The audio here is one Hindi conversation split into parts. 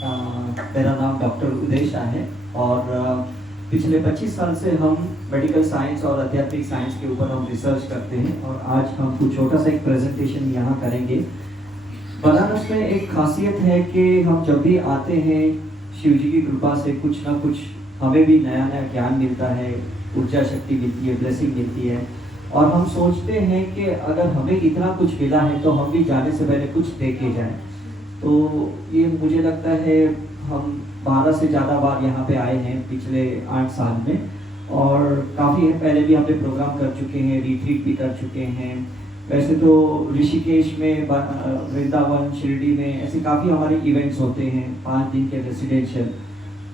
मेरा नाम डॉक्टर उदय शाह है और पिछले 25 साल से हम मेडिकल साइंस और आध्यात्मिक साइंस के ऊपर हम रिसर्च करते हैं और आज हम कुछ छोटा सा एक प्रेजेंटेशन यहाँ करेंगे। बनारस में एक खासियत है कि हम जब भी आते हैं शिव जी की कृपा से कुछ ना कुछ हमें भी नया नया ज्ञान मिलता है, ऊर्जा शक्ति मिलती है, ब्लेसिंग मिलती है और हम सोचते हैं कि अगर हमें इतना कुछ मिला है तो हम भी जाने से पहले कुछ दे के जाएं। तो ये मुझे लगता है हम 12 से ज़्यादा बार यहाँ पे आए हैं पिछले 8 साल में और काफ़ी पहले भी हमने प्रोग्राम कर चुके हैं, रिट्रीट भी कर चुके हैं। वैसे तो ऋषिकेश में, वृंदावन, शिरडी में ऐसे काफ़ी हमारे इवेंट्स होते हैं 5 दिन के रेसिडेंशियल।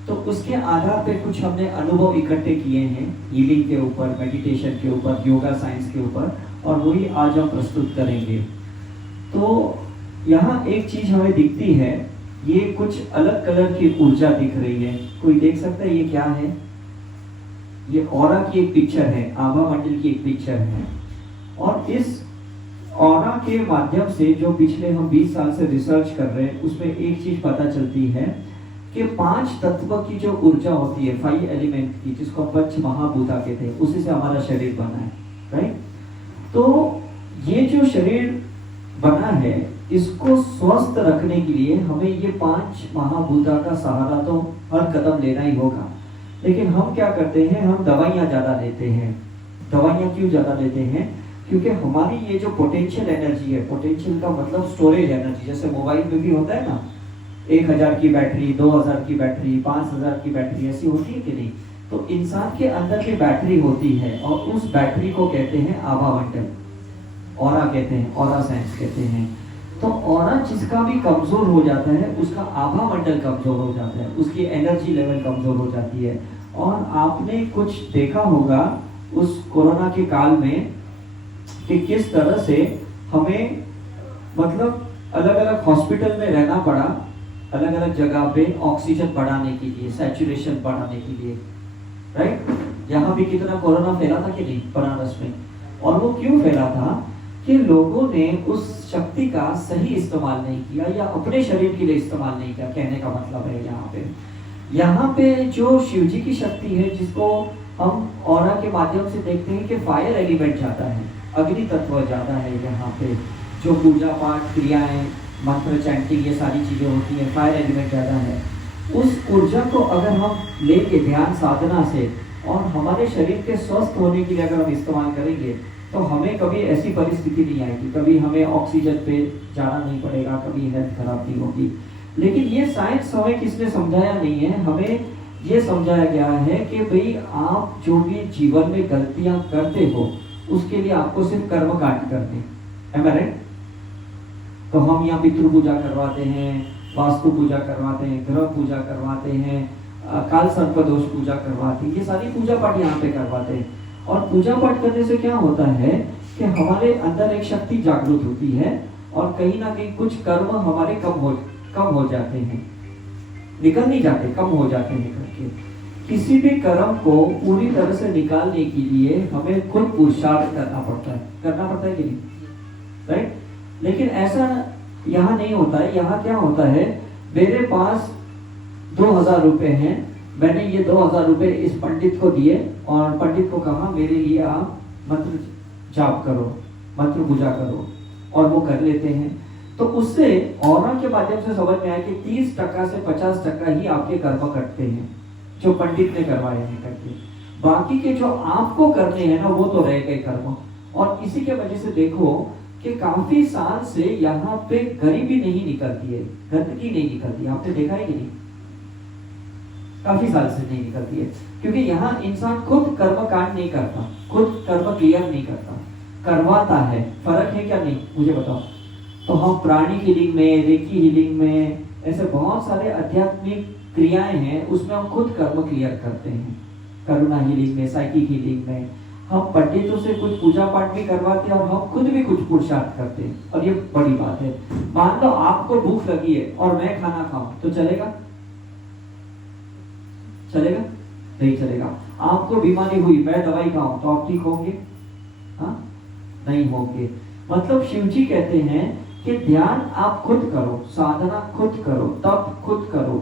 तो उसके आधार पे कुछ हमने अनुभव इकट्ठे किए हैं हीलिंग के ऊपर, मेडिटेशन के ऊपर, योगा साइंस के ऊपर और वही आज हम प्रस्तुत करेंगे। तो यहाँ एक चीज हमें दिखती है, ये कुछ अलग कलर की ऊर्जा दिख रही है। कोई देख सकता है ये क्या है? ये ऑरा की एक पिक्चर है, आभा मंडल की एक पिक्चर है और इस ऑरा के माध्यम से जो पिछले हम 20 साल से रिसर्च कर रहे हैं उसमें एक चीज पता चलती है कि 5 तत्व की जो ऊर्जा होती है, 5 एलिमेंट की, जिसको पंच महाभूता कहते हैं, उसी से हमारा शरीर बना है, राइट? तो ये जो शरीर बना है इसको स्वस्थ रखने के लिए हमें ये 5 महाभूता का सहारा तो हर कदम लेना ही होगा। लेकिन हम क्या करते हैं, हम दवाइयाँ ज़्यादा लेते हैं। दवाइयाँ क्यों ज़्यादा लेते हैं? क्योंकि हमारी ये जो पोटेंशियल एनर्जी है, पोटेंशियल का मतलब स्टोरेज एनर्जी, जैसे मोबाइल में भी होता है ना, 1000 की बैटरी, 2000 की बैटरी, 5000 की बैटरी, ऐसी होती है कि नहीं? तो इंसान के अंदर की बैटरी होती है और उस बैटरी को कहते हैं आभा मंडल, ऑरा कहते हैं, ऑरा साइंस कहते हैं। तो ऑरा जिसका भी कमजोर हो जाता है उसका आभा मंडल कमजोर हो जाता है, उसकी एनर्जी लेवल कमजोर हो जाती है। और आपने कुछ देखा होगा उस कोरोना के काल में कि किस तरह से हमें मतलब अलग अलग हॉस्पिटल में रहना पड़ा, अलग अलग जगह पे ऑक्सीजन बढ़ाने के लिए, सैचुरेशन बढ़ाने के लिए, राइट? यहाँ भी कितना कोरोना फैला था कि नहीं बनारस में? और वो क्यों फैला था कि लोगों ने उस शक्ति का सही इस्तेमाल नहीं किया या अपने शरीर के लिए इस्तेमाल नहीं किया। कहने का मतलब है यहाँ पे जो शिव जी की शक्ति है, जिसको हम ऑरा के माध्यम से देखते हैं कि फायर एलिमेंट ज्यादा है, अग्नि तत्व ज्यादा है। यहाँ पे जो पूजा पाठ क्रियाएं, मंत्र चैंटिंग, ये सारी चीजें होती हैं, फायर एलिमेंट ज्यादा है। उस ऊर्जा को अगर हम लेके ध्यान साधना से और हमारे शरीर के स्वस्थ होने के लिए अगर हम इस्तेमाल करेंगे तो हमें कभी ऐसी परिस्थिति नहीं आएगी, कभी हमें ऑक्सीजन पे जाना नहीं पड़ेगा, कभी हेल्थ खराब नहीं होगी। लेकिन ये साइंस हमें किसने समझाया नहीं है, हमें ये समझाया गया है कि भाई आप जो भी जीवन में गलतियां करते हो उसके लिए आपको सिर्फ कर्म कांड करने, am I right? तो हम यहाँ पितृ पूजा करवाते हैं, वास्तु पूजा करवाते हैं, ग्रह पूजा करवाते हैं, काल सर्प दोष पूजा करवाते हैं, ये सारी पूजा पाठ यहाँ पे करवाते हैं। और पूजा पाठ करने से क्या होता है कि हमारे अंदर एक शक्ति जागृत होती है और कहीं ना कहीं कुछ कर्म हमारे कम हो जाते हैं, निकल नहीं जाते, कम हो जाते हैं करके। किसी भी कर्म को पूरी तरह से निकालने के लिए हमें खुद पुरुषार्थ करना पड़ता है कि नहीं, राइट? लेकिन ऐसा यहाँ नहीं होता है। यहाँ क्या होता है, मेरे पास 2000 रुपए हैं, मैंने ये 2000 रुपए इस पंडित को दिए और पंडित को कहा मेरे लिए आप मंत्र जाप करो, मंत्र पूजा करो, और वो कर लेते हैं। तो उससे ऑरा के माध्यम से समझ में आया कि 30% से 50% ही आपके कर्म कटते हैं जो पंडित ने करवाए हैं करके, बाकी के जो आपको करने हैं ना वो तो रह गए कर्म। और इसी के वजह से देखो कि काफी साल से यहाँ पे गरीबी नहीं निकलती है, गंदगी नहीं निकलती, आपने देखा है कि नहीं? काफी साल से नहीं निकलती है क्योंकि यहाँ इंसान खुद कर्म कांड नहीं करता, खुद कर्म क्लियर नहीं करता, करवाता है। फर्क है क्या? नहीं, मुझे बताओ। तो हम प्राणी हीलिंग में, रेकी हीलिंग में, ऐसे बहुत सारे आध्यात्मिक क्रियाएं हैं, उसमें हम खुद कर्म क्लियर करते हैं। करुणा हीलिंग में, साइकिक हीलिंग में हम पंडितों से कुछ पूजा पाठ भी करवाते हैं और हम खुद भी कुछ पुरुषार्थ करते हैं। और ये बड़ी बात है। मान लो आपको भूख लगी है और मैं खाना खाऊं तो चलेगा? चलेगा? नहीं चलेगा। आपको बीमारी हुई, मैं दवाई खाऊं तो आप ठीक होंगे? हाँ, नहीं होंगे। मतलब शिवजी कहते हैं कि ध्यान आप खुद करो, साधना खुद करो, तप खुद करो,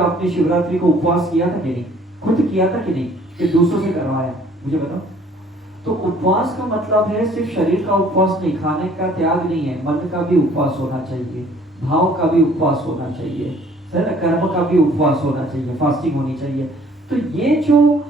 आपने शिवरात्रि को उपवास किया था कि नहीं? खुद किया था कि नहीं, कि दूसरों से करवाया? मुझे बताओ। तो उपवास का मतलब है सिर्फ शरीर का उपवास नहीं, खाने का त्याग नहीं है, मन का भी उपवास होना चाहिए, भाव का भी उपवास होना चाहिए, कर्म का भी उपवास होना चाहिए, फास्टिंग होनी चाहिए। तो ये जो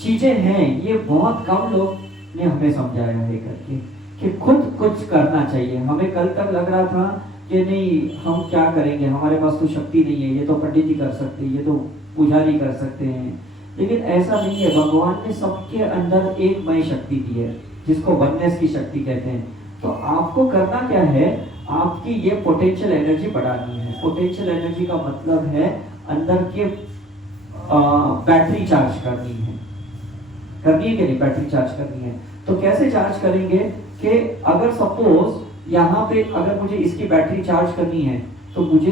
चीजें हैं ये बहुत कम लोग ने हमें समझाया है करके कि खुद कुछ करना चाहिए। हमें कल तक लग रहा था कि नहीं हम क्या करेंगे, हमारे पास तो शक्ति नहीं है, ये तो पंडित जी कर सकते हैं, ये तो पुजारी कर सकते हैं। लेकिन ऐसा नहीं है, भगवान ने सबके अंदर एक मय शक्ति दी है जिसको वननेस की शक्ति कहते हैं। तो आपको करना क्या है, आपकी ये पोटेंशियल एनर्जी बढ़ानी है। पोटेंशियल एनर्जी का मतलब है अंदर के बैटरी चार्ज करनी है कि नहीं, बैटरी चार्ज करनी है। तो कैसे चार्ज करेंगे कि अगर सपोज यहाँ पे अगर मुझे इसकी बैटरी चार्ज करनी है तो मुझे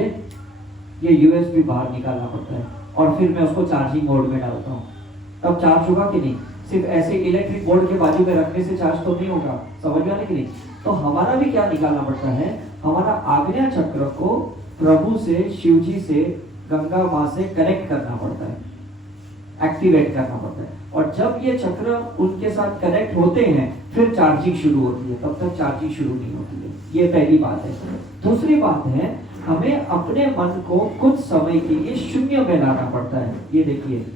ये यूएसबी बाहर निकालना पड़ता है और फिर मैं उसको चार्जिंग मोड में डालता हूँ, तब चार्ज होगा कि नहीं? सिर्फ ऐसे इलेक्ट्रिक बोर्ड के बाजू में रखने से चार्ज तो नहीं होगा, समझ में आने कि नहीं? तो हमारा भी क्या निकालना पड़ता है, हमारा आज्ञा चक्र को प्रभु से, शिव जी से, गंगा माँ से कनेक्ट करना पड़ता है, एक्टिवेट करना पड़ता है। और जब ये चक्र उनके साथ कनेक्ट होते हैं फिर चार्जिंग शुरू होती है, तब तक चार्जिंग शुरू नहीं होती है। ये पहली बात है। दूसरी बात है, हमें अपने मन को कुछ समय के लिए शून्य में लाना पड़ता है। ये देखिए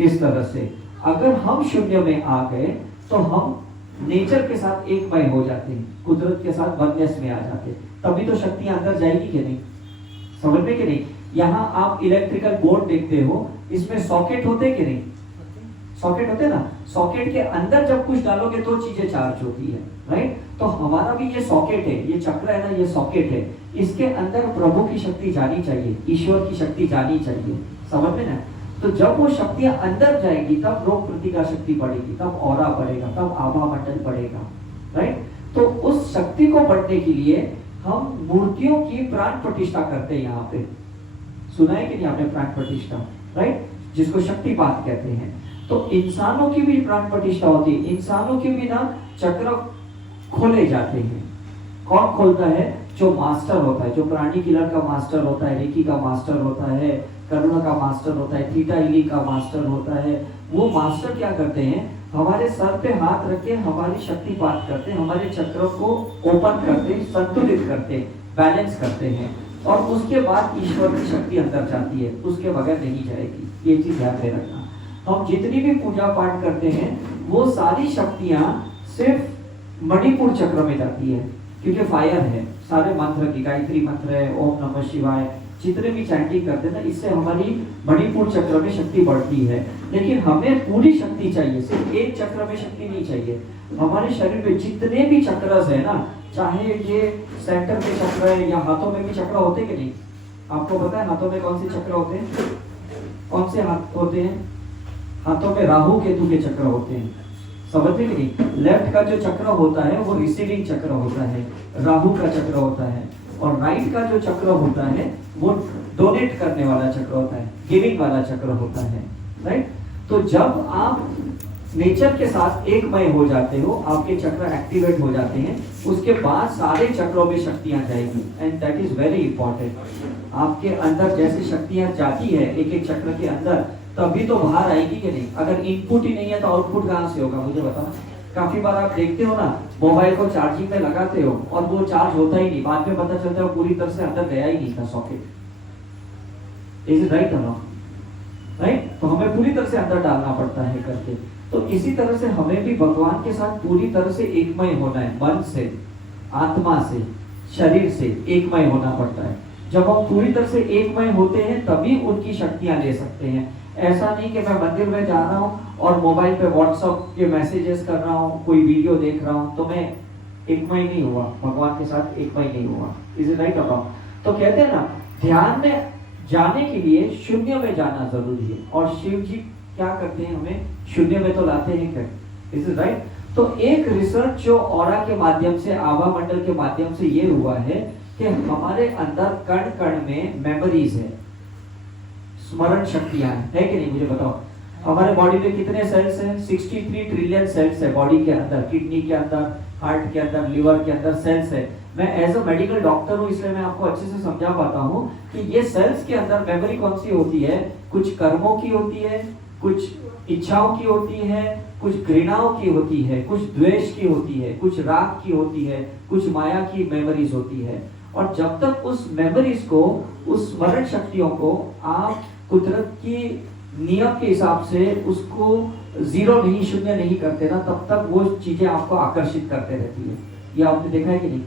इस तरह से अगर हम शून्य में आ गए तो हम नेचर के साथ एक मय हो जाते हैं, कुदरत के साथ वननेस में आ जाते हैं, तभी तो शक्तियां अंदर जाएगी कि नहीं, समझ में कि नहीं? यहाँ आप इलेक्ट्रिकल बोर्ड देखते हो, इसमें सॉकेट होते कि नहीं? सॉकेट होते ना, सॉकेट के अंदर जब कुछ डालोगे तो चीजें चार्ज होती है, राइट? तो हमारा भी ये सॉकेट है, ये चक्र है ना, ये सॉकेट है, इसके अंदर प्रभु की शक्ति जानी चाहिए, ईश्वर की शक्ति जानी चाहिए, समझ में ना? तो जब वो शक्तियां अंदर जाएगी तब रोग प्रतिकार शक्ति बढ़ेगी, तब ऑरा बढ़ेगा, तब आभा मंडल बढ़ेगा, राइट? तो उस शक्ति को बढ़ने के लिए हम मूर्तियों की प्राण प्रतिष्ठा करते हैं। यहाँ पे सुना है कि नहीं आपने प्राण प्रतिष्ठा, राइट? जिसको शक्तिपात कहते हैं। तो इंसानों की भी प्राण प्रतिष्ठा होती है, इंसानों के भी ना चक्र खोले जाते हैं। कौन खोलता है? जो मास्टर होता है, जो प्राणी किलर का मास्टर होता है, रेकी का मास्टर होता है, करुणा का मास्टर होता है, थीटा इली का मास्टर होता है। वो मास्टर क्या करते हैं, हमारे सर पे हाथ रख के हमारी शक्तिपात करते हैं, हमारे चक्र को ओपन करते, संतुलित करते, बैलेंस करते हैं, और उसके बाद ईश्वर की शक्ति अंदर जाती है, उसके बगैर नहीं जाएगी। ये चीज ध्यान में रखना। हम जितनी भी पूजा पाठ करते हैं वो सारी शक्तियां सिर्फ मणिपुर चक्र में जाती है, क्योंकि फायर है। सारे मंत्र की, गायत्री मंत्र है, ओम नमः शिवाय, जितने भी चैंटिंग करते हैं ना, इससे हमारी मणिपुर चक्र में शक्ति बढ़ती है। लेकिन हमें पूरी शक्ति चाहिए, सिर्फ एक चक्र में शक्ति नहीं चाहिए। हमारे शरीर में जितने भी चक्रस है ना, चाहे ये सेंटर के चक्र है या हाथों में भी चक्र होते कि नहीं? आपको पता है हाथों में कौन से चक्र होते हैं? कौन से हाथ होते हैं? हाथों में राहु केतु के चक्र होते हैं, समझते कि नहीं? लेफ्ट का जो चक्र होता है वो रिसीविंग चक्र होता है, राहु का चक्र होता है, और राइट का जो चक्र होता है वो डोनेट करने वाला चक्र होता है, गिविंग वाला चक्र होता है, राइट? तो जब आप नेचर के साथ एक मय हो जाते हो, आपके चक्र एक्टिवेट हो जाते हैं, उसके बाद सारे चक्रों में शक्तियां जाएगी, and that is very important. आपके अंदर जैसे शक्तियां जाती है एक एक चक्र के अंदर, तभी तो बाहर आएगी कि नहीं? अगर इनपुट ही नहीं है तो आउटपुट कहां से होगा? मुझे बताओ। काफी बार आप देखते हो ना, मोबाइल को चार्जिंग में लगाते हो और वो चार्ज होता ही नहीं, बाद में पता चलता है वो पूरी तरह से अंदर गया ही नहीं था सॉकेट। इज इट राइट और नॉट? राइट? तो हमें पूरी तरह से अंदर डालना पड़ता है करके। तो इसी तरह से हमें भी भगवान के साथ पूरी तरह से एकमय होना है, मन से, आत्मा से, शरीर से एकमय होना पड़ता है। जब हम पूरी तरह से एकमय होते हैं तभी उनकी शक्तियां ले सकते हैं। ऐसा नहीं कि मैं मंदिर में जा रहा हूँ और मोबाइल पे व्हाट्सएप के मैसेजेस कर रहा हूँ, कोई वीडियो देख रहा हूँ, तो मैं एकमय नहीं हुआ, भगवान के साथ एकमय नहीं हुआ। इज इट राइट और नॉट? तो कहते हैं ना, ध्यान में जाने के लिए शून्य में जाना जरूरी है, और शिव जी क्या करते हैं, हमें शून्य में तो लाते हैं क्या? Is it right? तो एक रिसर्च जो ऑरा के माध्यम से, आभा मंडल के माध्यम से ये हुआ है कि हमारे अंदर कण कण में मेमोरीज है, स्मरण शक्तियां है कि नहीं? मुझे बताओ, हमारे बॉडी में कितने सेल्स हैं? 63 ट्रिलियन सेल्स है बॉडी के अंदर, किडनी के अंदर, हार्ट के अंदर, लिवर के अंदर सेल्स है। मैं एज अ मेडिकल डॉक्टर हूँ, इसलिए मैं आपको अच्छे से समझा पाता हूँ कि ये सेल्स के अंदर मेमोरी कौन सी होती है। कुछ कर्मों की होती है, कुछ इच्छाओं की होती है, कुछ घृणाओं की होती है, कुछ द्वेष की होती है, कुछ राग की होती है, कुछ माया की मेमोरीज होती है। और जब तक उस मेमोरीज को, उस स्मरण शक्तियों को आप कुदरत की नियम के हिसाब से उसको जीरो नहीं, शून्य नहीं करते ना, तब तक वो चीजें आपको आकर्षित करते रहती है। ये आपने देखा है कि नहीं?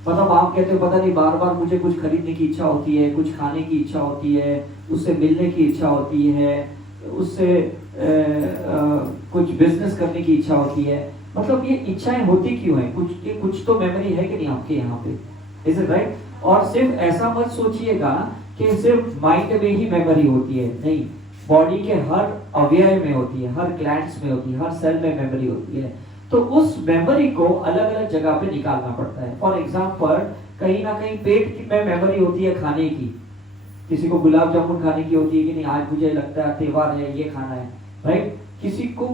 मतलब आप कहते हो पता नहीं, बार बार मुझे कुछ खरीदने की इच्छा होती है, कुछ खाने की इच्छा होती है, उससे मिलने की इच्छा होती है, उससे कुछ बिजनेस करने की इच्छा होती है। मतलब ये इच्छाएं होती क्यों है? कुछ तो मेमोरी है कि नहीं आपके यहाँ पे? Is it right? और सिर्फ ऐसा मत सोचिएगा कि सिर्फ माइंड में ही मेमोरी होती है, नहीं, बॉडी के हर अवयव में होती है, हर ग्लैंड्स में होती है, हर सेल में मेमोरी होती है। तो उस मेमोरी को अलग अलग जगह पे निकालना पड़ता है। फॉर एग्जाम्पल, कहीं ना कहीं पेट में मेमोरी होती है खाने की, किसी को गुलाब जामुन खाने की होती है कि नहीं, आज मुझे लगता है त्योहार है, ये खाना है, राइट? किसी को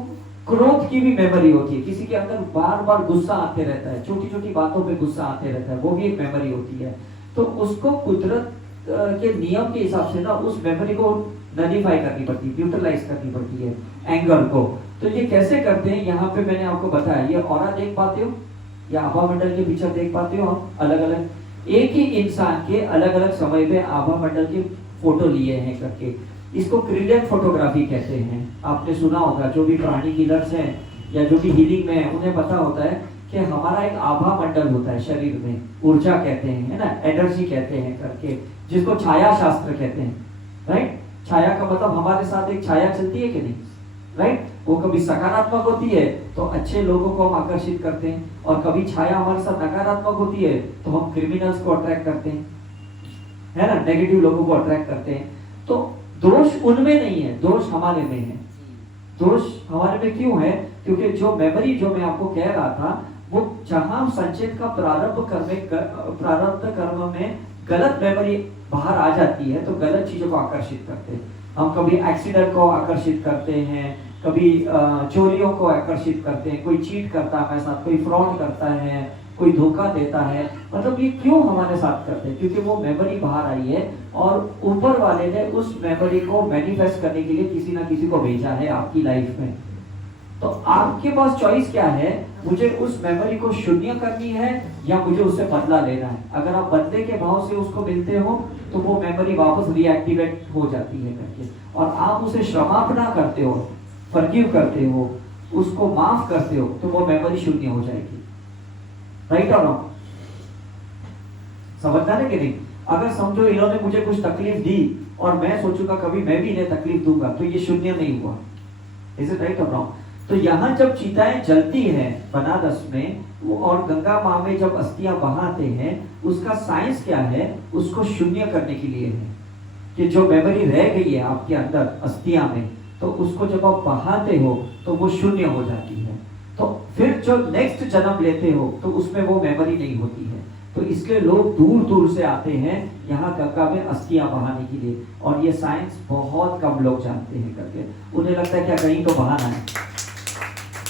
क्रोध की भी मेमोरी होती है, किसी के अंदर बार बार गुस्सा आते रहता है, छोटी छोटी बातों पे गुस्सा आते रहता है, वो भी एक मेमोरी होती है। तो उसको कुदरत के नियम के हिसाब से ना उस मेमोरी को नलीफाई करनी पड़ती है, न्यूट्रलाइज करनी पड़ती है, एंगर को। तो ये कैसे करते हैं, यहाँ पे मैंने आपको बताया। ये ऑरा देख पाते हो, या आभा मंडल के पिक्चर देख पाते हो हम, अलग अलग एक ही इंसान के अलग अलग समय पे आभा मंडल के फोटो लिए हैं करके, इसको क्रीडेंट फोटोग्राफी कहते हैं। आपने सुना होगा, जो भी प्राणी हीलर्स हैं या जो भी हीलिंग में है उन्हें पता होता है कि हमारा एक आभा मंडल होता है शरीर में, ऊर्जा कहते हैं, है ना, एनर्जी कहते हैं करके, जिसको छाया शास्त्र कहते हैं, राइट? छाया का मतलब हमारे साथ एक छाया चलती है कि नहीं, राइट? वो कभी सकारात्मक होती है तो अच्छे लोगों को हम आकर्षित करते हैं, और कभी छाया हमारे साथ नकारात्मक होती है तो हम क्रिमिनल्स को अट्रैक्ट करते हैं, है ना, नेगेटिव लोगों को अट्रैक्ट करते हैं। तो दोष उनमें नहीं है, दोष हमारे में है। दोष हमारे में क्यों है? क्योंकि जो मेमोरी जो मैं आपको कह रहा था, वो जहां संचित का प्रारब्ध कर्म में गलत मेमोरी बाहर आ जाती है तो गलत चीजों को आकर्षित करते हैं। हम कभी एक्सीडेंट को आकर्षित करते हैं, कभी चोरियों को आकर्षित करते हैं, कोई चीट करता है हमारे साथ, कोई फ्रॉड करता है, कोई धोखा देता है। मतलब ये क्यों हमारे साथ करते हैं? क्योंकि वो मेमोरी बाहर आई है और ऊपर वाले ने उस मेमोरी को मैनिफेस्ट करने के लिए किसी ना किसी को भेजा है आपकी लाइफ में। तो आपके पास चॉइस क्या है, मुझे उस मेमोरी को शून्य करनी है या मुझे उससे बदला लेना है। अगर आप बदले के भाव से उसको मिलते हो तो वो मेमोरी वापस रीएक्टिवेट हो जाती है करके, और आप उसे क्षमापना करते हो, फॉरगिव करते हो, उसको माफ करते हो, तो वो मेमोरी शून्य हो जाएगी। राइट और रॉन्ग? समझना है कि नहीं? अगर समझो इन्होंने मुझे कुछ तकलीफ दी और मैं सोचूंगा कभी मैं भी इन्हें तकलीफ दूंगा, तो ये शून्य नहीं हुआ। इज इट राइट और रॉन्ग? तो यहाँ जब चिताएं जलती हैं बनारस में, वो और गंगा माँ में जब अस्थियां बहाते हैं, उसका साइंस क्या है? उसको शून्य करने के लिए है कि जो मेमोरी रह गई है आपके अंदर अस्थियां में, तो उसको जब आप बहाते हो तो वो शून्य हो जाती है। तो फिर जो नेक्स्ट जन्म लेते हो तो उसमें वो मेमोरी नहीं होती है। तो इसलिए लोग दूर दूर से आते हैं यहाँ गंगा में अस्थियां बहाने के लिए, और ये साइंस बहुत कम लोग जानते हैं करके। उन्हें लगता है क्या कहीं तो बहाना है।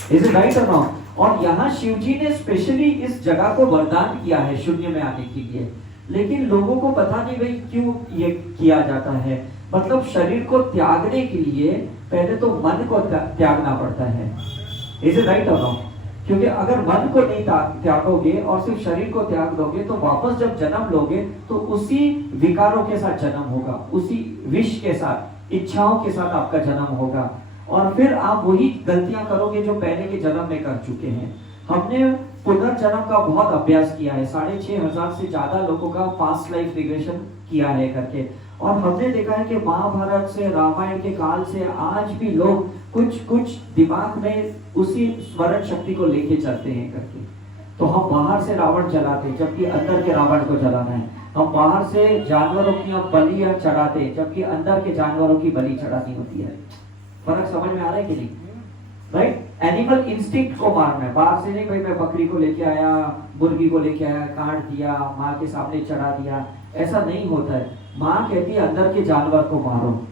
इज इट राइट और नॉट? और यहाँ शिव जी ने स्पेशली इस जगह को वरदान किया है शून्य में आने के लिए, लेकिन लोगों को पता नहीं भाई क्यों ये किया जाता है। मतलब शरीर को त्यागने के लिए पहले तो मन को त्यागना पड़ता है। इज इट राइट और नॉट? क्योंकि अगर मन को नहीं त्यागोगे और सिर्फ शरीर को त्याग दोगे तो वापस जब जन्म लोगे तो उसी विकारों के साथ जन्म होगा, उसी विष के साथ, इच्छाओं के साथ आपका जन्म होगा, और फिर आप वही गलतियां करोगे जो पहले के जन्म में कर चुके हैं। हमने पुनर्जन्म का बहुत अभ्यास किया है, 6500 से ज्यादा लोगों का पास्ट लाइफ रिग्रेशन किया है करके, और हमने देखा है कि महाभारत से, रामायण के काल से आज भी लोग कुछ दिमाग में उसी स्मरण शक्ति को लेके चलते हैं करके। तो हम बाहर से रावण जलाते जबकि अंदर के रावण को जलाना है, हम बाहर से जानवरों की बलियां चढ़ाते जबकि अंदर के जानवरों की बलि चढ़ानी होती है। फर्क समझ में आ रहा है कि नहीं? राइट? एनिमल इंस्टिंक्ट को मारना है, बाहर से नहीं भाई मैं बकरी को लेके आया, मुर्गी को लेके आया, काट दिया, माँ के सामने चढ़ा दिया, ऐसा नहीं होता है। माँ कहती है अंदर के जानवर को मारो,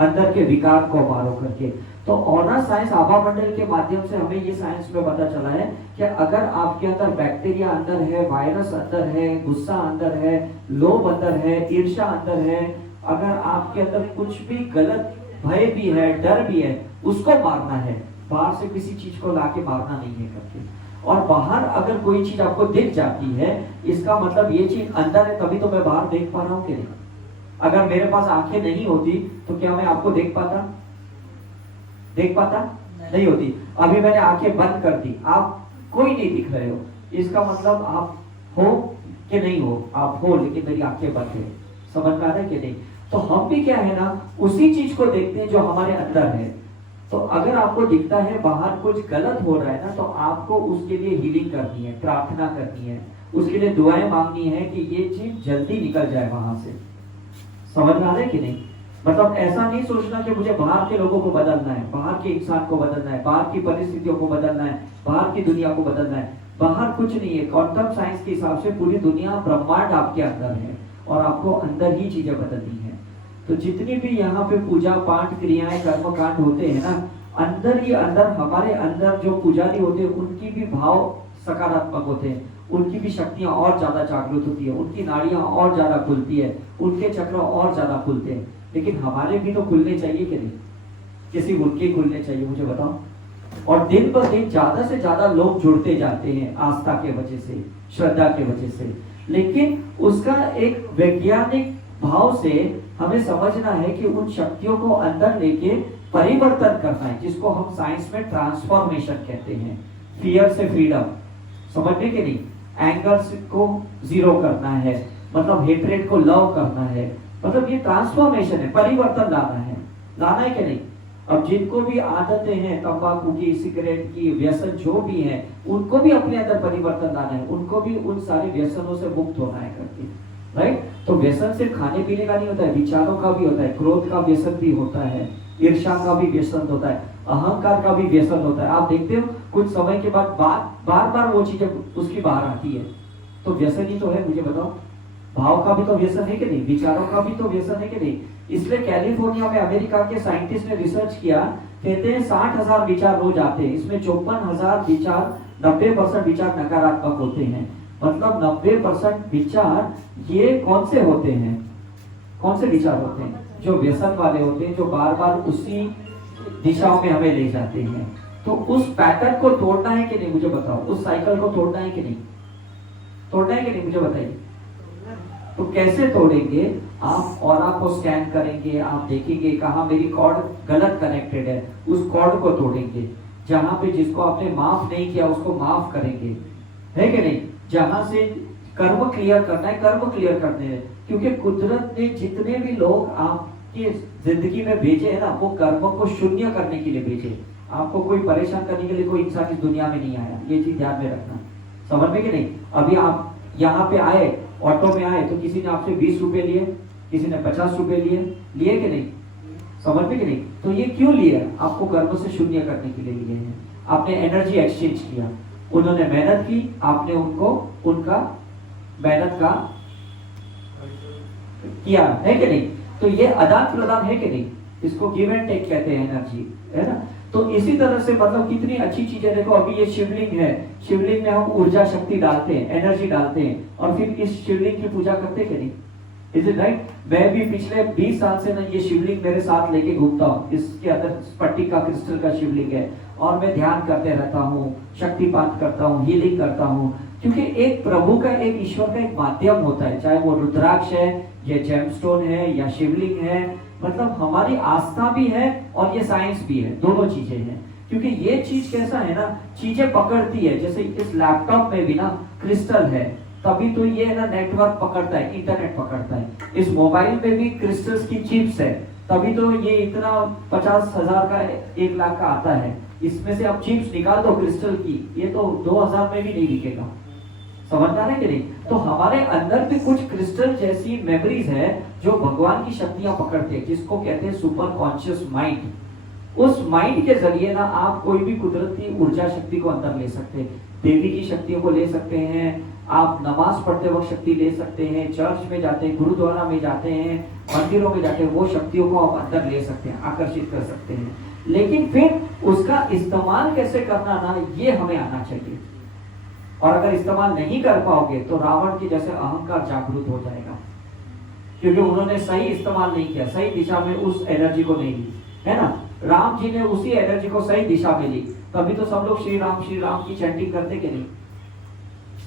अंदर के विकार को मारो करके। तो तो ऑनर साइंस आभा मंडल के माध्यम से हमें ये साइंस में पता चला है कि अगर आपके अंदर बैक्टीरिया अंदर है, वायरस अंदर है, गुस्सा अंदर है, लोभ अंदर है, ईर्ष्या अंदर है, अगर आपके अंदर कुछ भी गलत भय भी है, डर भी है, उसको मारना है। बाहर से किसी चीज को लाके मारना नहीं है करके। और बाहर अगर कोई चीज आपको दिख जाती है, इसका मतलब ये चीज अंदर है, तभी तो मैं बाहर देख पा रहा हूँ कि नहीं। अगर मेरे पास आंखें नहीं होती तो क्या मैं आपको देख पाता नहीं होती। अभी मैंने आंखें बंद कर दी, आप कोई नहीं दिख रहे हो, इसका मतलब आप हो कि नहीं हो। आप हो लेकिन मेरी आंखें बंद है। समझ में आ रहा है कि नहीं। तो हम भी क्या है ना, उसी चीज को देखते हैं जो हमारे अंदर है। तो अगर आपको दिखता है बाहर कुछ गलत हो रहा है ना, तो आपको उसके लिए हीलिंग करनी है, प्रार्थना करनी है, उसके लिए दुआएं मांगनी है कि ये चीज जल्दी निकल जाए वहां से। समझ में आ रहा है कि नहीं। मतलब ऐसा नहीं सोचना कि मुझे बाहर के लोगों को बदलना है, बाहर के इंसान को बदलना है, बाहर की परिस्थितियों को बदलना है, बाहर की दुनिया को बदलना है। बाहर कुछ नहीं है। क्वांटम साइंस के हिसाब से पूरी दुनिया ब्रह्मांड आपके अंदर है और आपको अंदर ही चीजें बदलनी है। तो जितनी भी यहाँ पे पूजा पाठ क्रियाएं कर्म कांड होते हैं ना, अंदर ही अंदर हमारे अंदर जो पुजारी होते हैं उनकी भी भाव सकारात्मक होते हैं, उनकी भी शक्तियां और ज्यादा जागृत होती है, उनकी नाड़ियां और ज्यादा खुलती है, उनके चक्र और ज्यादा खुलते हैं। लेकिन हमारे भी तो खुलने चाहिए कि नहीं। किसी उनके खुलने चाहिए, मुझे बताओ। और दिन ब दिन ज्यादा से ज्यादा लोग जुड़ते जाते हैं आस्था के वजह से, श्रद्धा के वजह से। लेकिन उसका एक वैज्ञानिक भाव से हमें समझना है कि उन शक्तियों को अंदर लेके परिवर्तन करना है, जिसको हम साइंस में ट्रांसफॉर्मेशन कहते हैं। फियर से फ्रीडम, समझने के नहीं। एंगर को जीरो करना है, मतलब हेट्रेड को लव करना है, मतलब ये ट्रांसफॉर्मेशन है, परिवर्तन लाना है कि नहीं। अब जिनको भी आदतें हैं तंबाकू की, सिगरेट की, व्यसन जो भी है, उनको भी अपने अंदर परिवर्तन लाना है, उनको भी उन सारे व्यसनों से मुक्त होना है करके, राइट। तो व्यसन सिर्फ खाने पीने का नहीं होता है, विचारों का भी होता है, क्रोध का व्यसन भी होता है, ईर्ष्या का भी व्यसन होता है, अहंकार का भी व्यसन होता है। आप देखते हो कुछ समय के बाद बार बार वो चीजें उसकी बाहर आती है, तो व्यसन ही तो है। मुझे बताओ, भाव का भी तो व्यसन है कि नहीं, विचारों का भी तो व्यसन है कि नहीं। इसलिए कैलिफोर्निया में अमेरिका के साइंटिस्ट ने रिसर्च किया, कहते हैं 60,000 विचार रोज आते हैं, इसमें 54,000 विचार, 90% विचार नकारात्मक होते हैं। मतलब 90% विचार ये कौन से होते हैं, कौन से विचार होते हैं? जो व्यसन वाले होते हैं, जो बार बार उसी दिशाओं में हमें ले जाते हैं। तो उस पैटर्न को तोड़ना है कि नहीं, मुझे बताओ। उस साइकिल को तोड़ना है कि नहीं, तोड़ना है कि नहीं, मुझे बताइए। तो कैसे तोड़ेंगे? आप ऑरा को स्कैन करेंगे, आप देखेंगे कहाँ मेरी कॉर्ड गलत कनेक्टेड है, उस कॉर्ड को तोड़ेंगे। जहां पे जिसको आपने माफ नहीं किया उसको माफ करेंगे, है कि नहीं। जहां से कर्म क्लियर करना है, कर्म क्लियर करने हैं। क्योंकि कुदरत ने जितने भी लोग आपकी जिंदगी में भेजे है ना, वो कर्म को शून्य करने के लिए भेजे। आपको कोई परेशान करने के लिए कोई इंसान इस दुनिया में नहीं आया, ये चीज ध्यान में रखना। समझ में कि नहीं। अभी आप यहाँ पे आए, ऑटो में आए, तो किसी ने आपसे 20 रुपए लिए, किसी ने 50 रुपए लिए कि नहीं, समझ में कि नहीं। तो ये क्यों लिए? आपको कर्म से शून्य करने के लिए लिए हैं। आपने एनर्जी एक्सचेंज किया, उन्होंने मेहनत की, आपने उनको उनका मेहनत का किया, है कि नहीं। तो ये आदान प्रदान है कि नहीं, इसको गिव एंड टेक कहते हैं, एनर्जी, है ना। तो इसी तरह से मतलब कितनी अच्छी चीजें। देखो अभी ये शिवलिंग है, शिवलिंग में हम ऊर्जा शक्ति डालते हैं, एनर्जी डालते हैं, और फिर इस शिवलिंग की पूजा करते हैं कि नहीं। Is it right. मैं भी पिछले 20 साल से ना ये शिवलिंग मेरे साथ लेके घूमता हूँ। इसके अंदर स्फटिक का, क्रिस्टल का शिवलिंग है, और मैं ध्यान करते रहता हूँ, शक्तिपात करता हूँ, हीलिंग करता हूँ। क्योंकि एक प्रभु का, एक ईश्वर का एक माध्यम होता है, चाहे वो रुद्राक्ष है, या जेमस्टोन है, या शिवलिंग है। मतलब हमारी आस्था भी है और ये साइंस भी है, दोनों चीजें हैं। क्योंकि ये चीज कैसा है ना, चीजें पकड़ती है। जैसे इस लैपटॉप में भी ना क्रिस्टल है, तभी तो ये ना नेटवर्क पकड़ता है, इंटरनेट पकड़ता है। इस मोबाइल में भी क्रिस्टल्स की चिप्स है, तभी तो ये इतना 50,000 का, 1 लाख का आता है। इसमें से आप चिप्स निकाल दो क्रिस्टल की, ये तो 2,000 में भी नहीं बिकेगा। समझना है कि नहीं। तो हमारे अंदर भी कुछ क्रिस्टल जैसी मेमोरीज है जो भगवान की शक्तियां पकड़ते हैं, जिसको कहते हैं सुपर कॉन्शियस माइंड। उस माइंड के जरिए ना आप कोई भी कुदरती ऊर्जा शक्ति को अंदर ले सकते हैं। देवी की शक्तियों को ले सकते हैं, आप नमाज पढ़ते वक्त शक्ति ले सकते हैं, चर्च में जाते हैं, गुरुद्वारा में जाते हैं, मंदिरों में जाते हैं, वो शक्तियों को आप अंदर ले सकते हैं, आकर्षित कर सकते हैं। लेकिन फिर उसका इस्तेमाल कैसे करना ना, ये हमें आना चाहिए। और अगर इस्तेमाल नहीं कर पाओगे तो रावण के जैसे अहंकार जागृत हो जाएगा, क्योंकि उन्होंने सही इस्तेमाल नहीं किया, सही दिशा में उस एनर्जी को नहीं ली, है ना। राम जी ने उसी एनर्जी को सही दिशा में ली, तभी तो सब लोग श्री राम की चैंटिंग करते कि नहीं,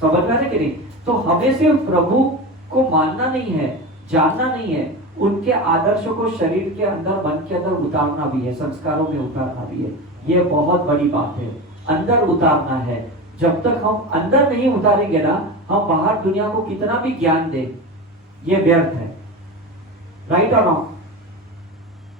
समझ रहे कि नहीं। तो हमें सिर्फ प्रभु को मानना नहीं है, जानना नहीं है, उनके आदर्शों को शरीर के अंदर, मन के अंदर उतारना भी है, संस्कारों में उतारना भी है। ये बहुत बड़ी बात है, अंदर उतारना है। जब तक हम अंदर नहीं उतारेंगे ना, हम बाहर दुनिया को कितना भी ज्ञान दे, ये व्यर्थ है। राइट और रॉन्ग?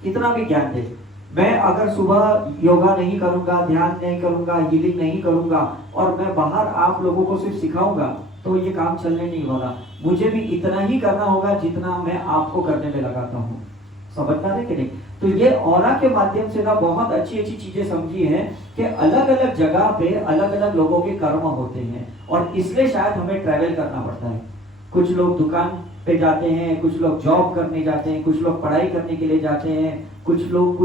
कितना भी ज्ञान दे, मैं अगर सुबह योगा नहीं करूंगा, ध्यान नहीं करूंगा, हीलिंग नहीं करूंगा और मैं बाहर आप लोगों को सिर्फ सिखाऊंगा, तो ये काम चलने नहीं वाला। मुझे भी इतना ही करना होगा जितना मैं आपको करने में लगाता हूँ, समझना है कि नहीं। तो ये ऑरा के माध्यम से ना बहुत अच्छी अच्छी चीजें समझी है कि अलग अलग जगह पे अलग अलग लोगों के कर्म होते हैं, और इसलिए शायद हमें ट्रैवल करना पड़ता है। कुछ लोग दुकान पे जाते हैं, कुछ लोग जॉब करने जाते हैं, कुछ लोग पढ़ाई करने के लिए जाते हैं, कुछ लोग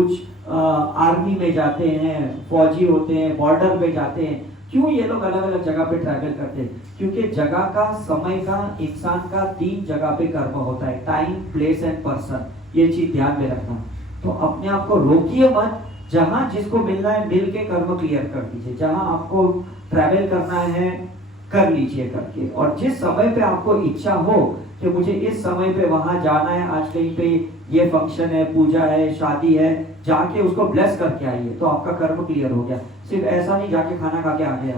आर्मी में जाते हैं, फौजी होते हैं, बॉर्डर पे जाते हैं। क्यों ये लोग अलग अलग जगह पे ट्रैवल करते हैं? क्योंकि जगह का, समय का, इंसान का 3 जगह पे कर्म होता है, टाइम, प्लेस एंड पर्सन। ये चीज ध्यान में रखना। तो अपने आप को रोकिए मत, जहां जिसको मिलना है मिल के कर्म क्लियर कर दीजिए। जहां आपको ट्रैवल करना है कर लीजिए करके, और जिस समय पे आपको इच्छा हो कि मुझे इस समय पे वहां जाना है, आज कहीं पे ये फंक्शन है, पूजा है, शादी है, जाके उसको ब्लेस करके आइए, तो आपका कर्म क्लियर हो गया। सिर्फ ऐसा नहीं जाके खाना खा के आ गए,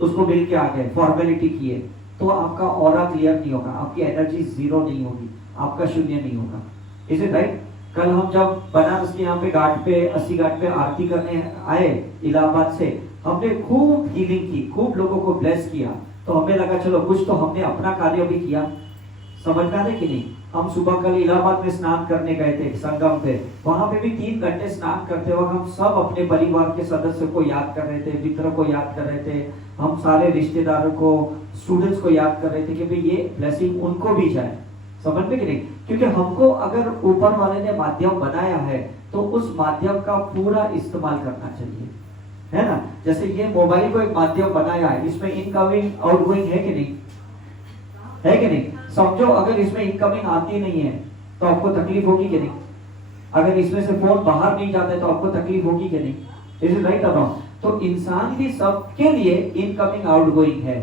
उसको मिल के आ गए, फॉर्मेलिटी किए, तो आपका ऑरा क्लियर नहीं होगा, आपकी एनर्जी जीरो नहीं होगी, आपका शून्य नहीं होगा। Is it right? कल हम जब बनारस के यहाँ पे घाट पे, 80 घाट पे आरती करने आए इलाहाबाद से, हमने खूब हीलिंग की, खूब लोगों को ब्लेस किया, तो हमें लगा चलो कुछ तो हमने अपना कार्य भी किया। समझना है कि नहीं? हम सुबह कल इलाहाबाद में स्नान करने गए थे संगम पे, वहां पे भी 3 घंटे स्नान करते वक्त हम सब अपने परिवार के सदस्य को याद कर रहे थे, मित्र को याद कर रहे थे, हम सारे रिश्तेदारों को, स्टूडेंट्स को याद कर रहे थे कि भाई ये ब्लेसिंग उनको भी जाए। समझ में कि नहीं? क्योंकि हमको अगर ऊपर वाले ने माध्यम बनाया है तो उस माध्यम का पूरा इस्तेमाल करना चाहिए, है ना। जैसे ये मोबाइल को एक माध्यम बनाया है, इसमें इनकमिंग आउटगोइंग है कि नहीं, है कि नहीं? समझो अगर इसमें इनकमिंग आती नहीं है तो आपको तकलीफ होगी कि नहीं? अगर इसमें से फोन बाहर नहीं जाता है तो आपको तकलीफ होगी कि नहीं? इज इट राइट और रॉन्ग? तो इंसान भी सबके लिए इनकमिंग आउटगोइंग है।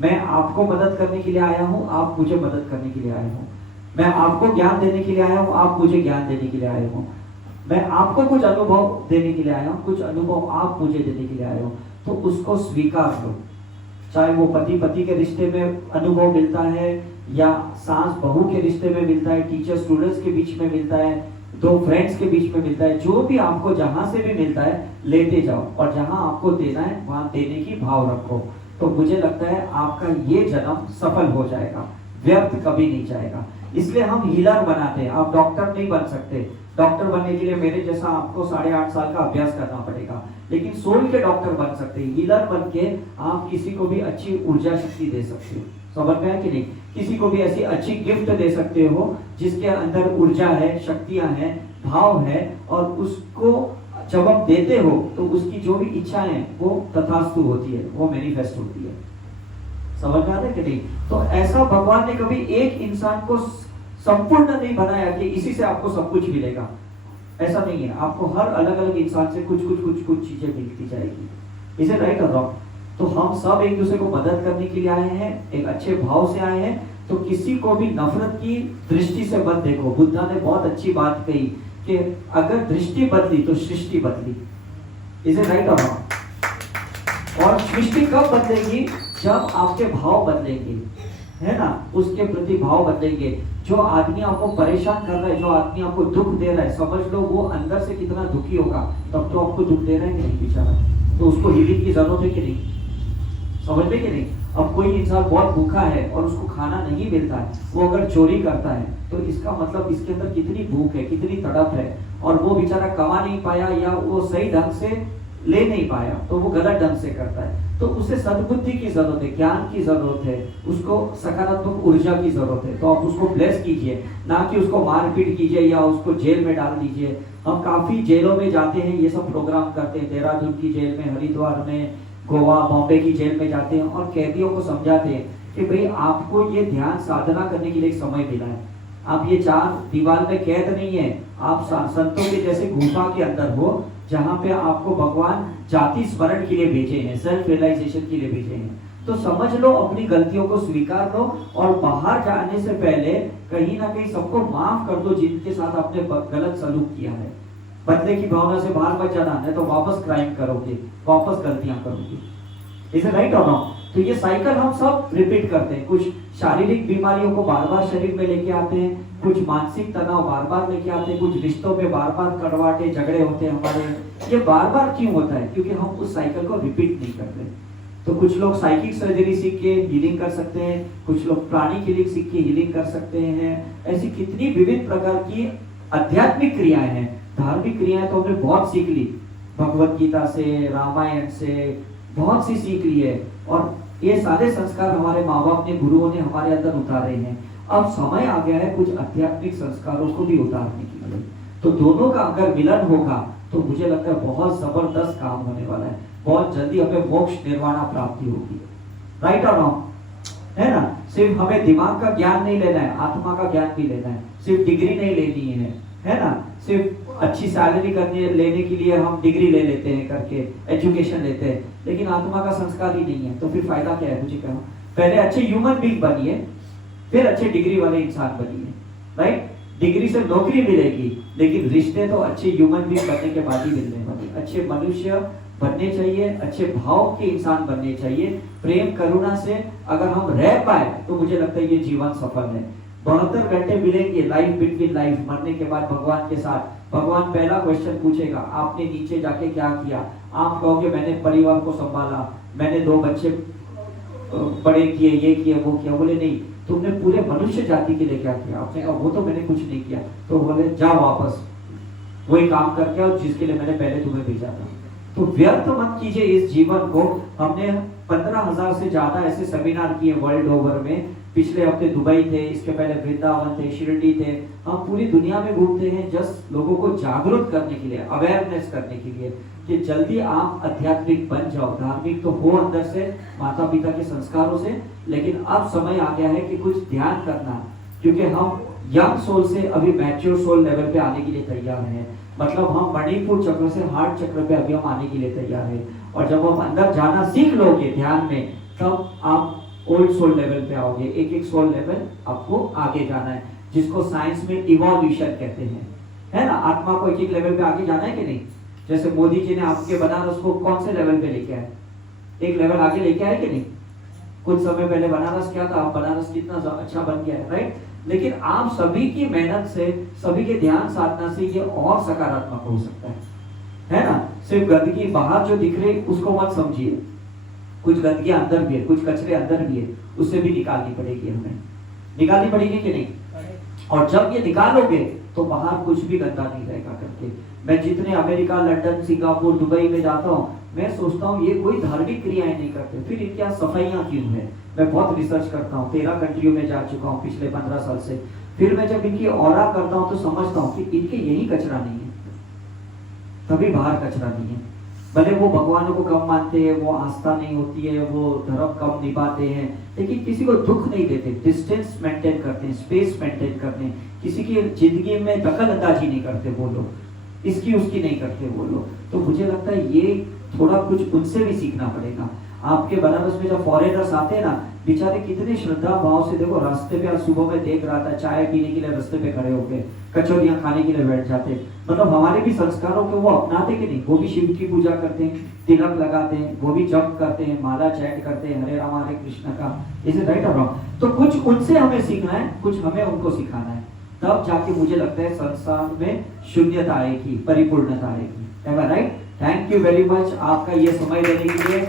मैं आपको मदद करने के लिए आया हूं, आप मुझे मदद करने के लिए आए हो। मैं आपको ज्ञान देने के लिए आया हूं, आप मुझे ज्ञान देने के लिए आए हो। मैं आपको कुछ अनुभव देने के लिए आया हूं, कुछ अनुभव आप मुझे देने के लिए आए हो। तो उसको स्वीकार लो, चाहे वो पति पति के रिश्ते में अनुभव मिलता है, या सास बहू के रिश्ते में मिलता है, टीचर स्टूडेंट्स के बीच में मिलता है, 2 फ्रेंड्स के बीच में मिलता है, जो भी आपको जहां से भी मिलता है लेते जाओ, और जहां आपको देना है वहां देने की भाव रखो। तो मुझे लगता है आपका ये जन्म सफल हो जाएगा, व्यर्थ कभी नहीं जाएगा। इसलिए हम हीलर बनाते हैं, आप डॉक्टर नहीं बन सकते। डॉक्टर बनने के लिए मेरे जैसा आपको 8.5 साल का अभ्यास करना पड़ेगा, लेकिन सोल के डॉक्टर बन सकते हैं। हीलर बन के आप किसी को भी अच्छी ऊर्जा शक्ति दे सकते हो, समझ में है कि नहीं? किसी को भी ऐसी अच्छी गिफ्ट दे सकते हो जिसके अंदर ऊर्जा है, शक्तियां हैं, भाव है, और उसको जब आप देते हो तो उसकी जो भी इच्छा है वो तथास्तु होती है, वो मैनिफेस्ट होती है। समझ में आता है कि नहीं? तो ऐसा भगवान ने कभी एक इंसान को संपूर्ण नहीं बनाया कि इसी से आपको सब कुछ मिलेगा, ऐसा नहीं है। आपको हर अलग अलग इंसान से कुछ चीजें मिलती जाएगी। इसे राइट और रॉन्ग? तो हम सब एक दूसरे को मदद करने के लिए आए हैं, एक अच्छे भाव से आए हैं। तो किसी को भी नफरत की दृष्टि से मत देखो। बुद्धा ने बहुत अच्छी बात कही कि अगर दृष्टि बदली तो सृष्टि बदली। इसे राइट और रॉन्ग? और सृष्टि कब बदलेगी? जब आपके भाव बदलेंगे, है ना, उसके प्रति भाव बदलेंगे। जो आदमी आपको परेशान कर रहा है, जो आदमी आपको दुख दे रहा है, समझ लो वो अंदर से कितना दुखी होगा, तब तो आपको दुख दे रहा है कि नहीं बेचारा, तो उसको हीलिंग की जरूरत है कि नहीं? समझ में कि नहीं? अब कोई इंसान बहुत भूखा है और उसको खाना नहीं मिलता है, वो अगर चोरी करता है तो इसका मतलब इसके अंदर कितनी भूख है, कितनी तड़प है, और वो बेचारा कमा नहीं पाया या वो सही ढंग से ले नहीं पाया तो वो गलत ढंग से करता है, तो उसे सद्बुद्धि की जरूरत है, ज्ञान की जरूरत है, उसको सकारात्मक ऊर्जा की जरूरत है। तो आप उसको ब्लेस कीजिए, ना कि उसको मारपीट कीजिए या उसको जेल में डाल दीजिए। हम काफी जेलों में जाते हैं, ये सब प्रोग्राम करते हैं, देहरादून की जेल में, हरिद्वार में, गोवा, बॉम्बे की जेल में जाते हैं और कैदियों को समझाते हैं कि भाई आपको ये ध्यान साधना करने के लिए एक समय मिला है, आप ये चार दीवार में कैद नहीं है, आप संतों के जैसे गुफा के अंदर हो, जहाँ पे आपको भगवान जाति स्मरण के लिए भेजे हैं, सेल्फ रियलाइजेशन के लिए भेजे हैं। तो समझ लो, अपनी गलतियों को स्वीकार लो और बाहर जाने से पहले कहीं ना कहीं सबको माफ कर दो जिनके साथ आपने गलत सलूक किया है। बदले की भावना से बाहर मत जाना, नहीं तो वापस क्राइम करोगे, वापस गलतियां करोगे। इज इट राइट और नॉट? तो ये साइकिल हम सब रिपीट करते हैं। कुछ शारीरिक बीमारियों को बार बार शरीर में लेके आते हैं, कुछ मानसिक तनाव बार बार लेके आते हैं, कुछ रिश्तों में बार बार कड़वाटे झगड़े होते हैं हमारे। ये बार बार क्यों होता है? क्योंकि हम उस साइकिल को रिपीट नहीं करते। तो कुछ लोग साइकिक सर्जरी सीख के हीलिंग कर सकते हैं, कुछ लोग प्राणी हीलिंग सीख के हीलिंग कर सकते हैं। ऐसी कितनी विविध प्रकार की आध्यात्मिक क्रियाएं हैं। धार्मिक क्रियाएं तो हमने बहुत सीख ली, भगवत गीता से, रामायण से बहुत सी सीख ली है, और ये सारे संस्कार हमारे माँ बाप ने, गुरुओं ने हमारे अंदर उतारे हैं। अब समय आ गया है कुछ आध्यात्मिक संस्कारों को भी उतारने के लिए। तो दोनों का अगर मिलन होगा तो मुझे लगता है बहुत जबरदस्त काम होने वाला है। बहुत जल्दी हमें मोक्ष निर्वाणा प्राप्ति होगी। राइट और रॉन्ग? है ना? सिर्फ हमें दिमाग का ज्ञान नहीं लेना है, आत्मा का ज्ञान भी लेना है। सिर्फ डिग्री नहीं लेनी है ना? सिर्फ अच्छी सैलरी करने लेने के लिए हम डिग्री ले लेते हैं करके, एजुकेशन लेते हैं, लेकिन आत्मा का संस्कार ही नहीं है, तो फिर फायदा क्या है? मुझे कहो, पहले अच्छे ह्यूमन बीइंग बनिए, फिर अच्छे डिग्री वाले इंसान बनिए। राइट? डिग्री से नौकरी मिलेगी, लेकिन रिश्ते तो अच्छे ह्यूमन बीइंग बनने के बाद ही मिलने वाले। अच्छे मनुष्य बनने चाहिए, अच्छे भाव के इंसान बनने चाहिए। प्रेम करुणा से अगर हम रह पाए तो मुझे लगता है ये जीवन सफल है। 72 घंटे मिलेंगे लाइफ बिटवीन लाइफ, मरने के बाद भगवान के साथ। भगवान पहला क्वेश्चन पूछेगा, आपने नीचे जाके क्या किया? आप कहोगे मैंने परिवार को संभाला, मैंने 2 बच्चे बड़े किए, ये किए, वो किया। बोले नहीं, तुमने पूरे मनुष्य जाति के लिए क्या किया? आपने कहा वो तो मैंने कुछ नहीं किया। तो बोले जाओ वापस वही काम करके आओ जिसके लिए मैंने पहले तुम्हें भेजा था। तो व्यर्थ मत कीजिए इस जीवन को। हमने 15,000 से ज्यादा ऐसे सेमिनार किए वर्ल्ड ओवर में। पिछले हफ्ते दुबई थे, इसके पहले वृंदावन थे, शिरडी थे। हम पूरी दुनिया में घूमते हैं जस्ट लोगों को जागरूक करने के लिए, अवेयरनेस करने के लिए कि जल्दी आप आध्यात्मिक बन जाओ। धार्मिक तो हो अंदर से, माता पिता के संस्कारों से, लेकिन अब समय आ गया है कि कुछ ध्यान करना, क्योंकि हम यंग सोल से अभी मैच्योर सोल लेवल पे आने के लिए तैयार हैं। मतलब हम मणिपुर चक्र से हार्ट चक्र पे अभी हम आने के लिए तैयार हैं। और जब हम अंदर जाना सीख लोगे ध्यान में, तब आप ओल्ड सोल लेवल पे आओगे। एक सोल लेवल आपको आगे जाना है, जिसको साइंस में इवोल्यूशन कहते हैं, है ना? आत्मा को एक लेवल पे आगे जाना है कि नहीं? जैसे मोदी जी ने आपके बनारस को कौन से लेवल पे लेके आए? एक लेवल आगे लेके आए कि नहीं? कुछ समय पहले बनारस क्या था, बनारस कितना अच्छा बन गया है। राइट? लेकिन आप सभी की मेहनत से, सभी के ध्यान साधना से ये और सकारात्मक हो सकता है ना? सिर्फ गंदगी बाहर जो दिख रही उसको मत समझिए, कुछ गंदगी अंदर भी है, कुछ कचरे अंदर भी है, उससे भी निकालनी पड़ेगी, हमें निकालनी पड़ेगी कि नहीं? और जब ये निकालोगे तो बाहर कुछ भी गंदा नहीं रहेगा करके। मैं जितने अमेरिका, लंदन, सिंगापुर, दुबई में जाता हूँ, मैं सोचता हूँ ये कोई धार्मिक क्रियाएं नहीं करते, फिर इनके यहाँ सफाइयाँ क्यों है? मैं बहुत रिसर्च करता हूँ, 13 कंट्रियों में जा चुका हूँ पिछले 15 साल से। फिर मैं जब इनकी ऑरा करता हूँ तो समझता हूँ कि इनके यही कचरा नहीं है, तभी बाहर कचरा नहीं है। भले वो भगवानों को कम मानते हैं, वो आस्था नहीं होती है, वो धर्म कम निभाते हैं, लेकिन किसी को दुख नहीं देते, डिस्टेंस मेंटेन करते हैं, स्पेस मेंटेन करते हैं, किसी की जिंदगी में दखल अंदाजी नहीं करते वो लोग, इसकी उसकी नहीं करते वो लोग। तो मुझे लगता है ये थोड़ा कुछ उनसे भी सीखना पड़ेगा। आपके बनारस में जब फॉरेनर्स आते हैं ना, बेचारे कितने श्रद्धा भाव से, देखो रास्ते पे, आज सुबह में देख रहा था, चाय पीने के लिए रास्ते पे खड़े होके कचौरियां खाने के लिए बैठ जाते। मतलब हमारे भी संस्कारों को वो अपनाते कि नहीं? वो भी शिव की पूजा करते हैं, तिलक लगाते हैं, वो भी जप करते हैं, माला चैंट करते हैं, हरे राम हरे कृष्ण का। इज इट राइट और रॉन्ग? तो कुछ उनसे हमें सीखना है, कुछ हमें उनको सिखाना है, तब जाके मुझे लगता है संसार में शून्यता आएगी, परिपूर्णता आएगी। Am I right? Thank you very much आपका ये समय देने के लिए।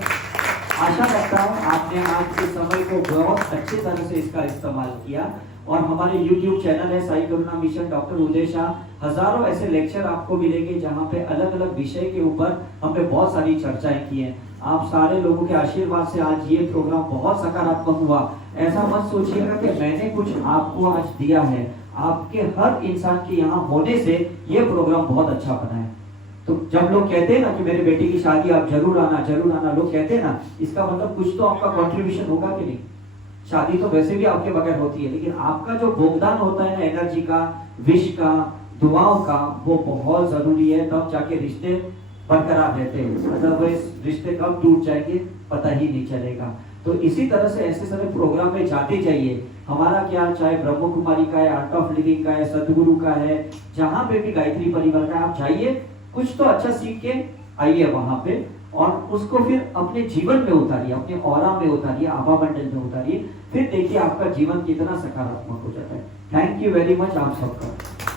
आशा करता हूँ आपने आज के समय को बहुत अच्छी तरह से इसका इस्तेमाल किया और हमारे YouTube चैनल है साई करुणा मिशन डॉक्टर उदय शाह, हजारों ऐसे लेक्चर आपको मिलेंगे जहाँ पे अलग अलग विषय के ऊपर हमने बहुत सारी चर्चाएं की हैं। आप सारे लोगों के आशीर्वाद से आज ये प्रोग्राम बहुत सकारात्मक हुआ। ऐसा मत सोचिएगा कि मैंने कुछ आपको आज दिया है, आपके हर इंसान के यहाँ होने से ये प्रोग्राम बहुत अच्छा बना है। तो जब लोग कहते हैं ना कि मेरे बेटे की शादी आप जरूर आना, लोग कहते हैं ना, इसका मतलब कुछ तो आपका कंट्रीब्यूशन होगा कि नहीं। शादी तो वैसे भी आपके बगैर होती है, लेकिन आपका जो योगदान होता है ना, एनर्जी का, विश का, दुआओं का, वो बहुत जरूरी है। तब जाके रिश्ते बरकरार रहते हैं, अदरवाइज रिश्ते कब टूट जाएंगे पता ही नहीं चलेगा। तो इसी तरह से ऐसे सारे प्रोग्राम में जाते जाइए। हमारा क्या, चाहे ब्रह्म कुमारी का है, आर्ट ऑफ लिविंग का है, सदगुरु का है, जहां पे भी गायत्री परिवार का है, आप जाइए, कुछ तो अच्छा सीख के आइए वहां पे, और उसको फिर अपने जीवन में उतारिए, अपने ऑरा में उतारिए, आभा मंडल में उतारिए, फिर देखिए आपका जीवन कितना सकारात्मक हो जाता है। थैंक यू वेरी मच आप सबका।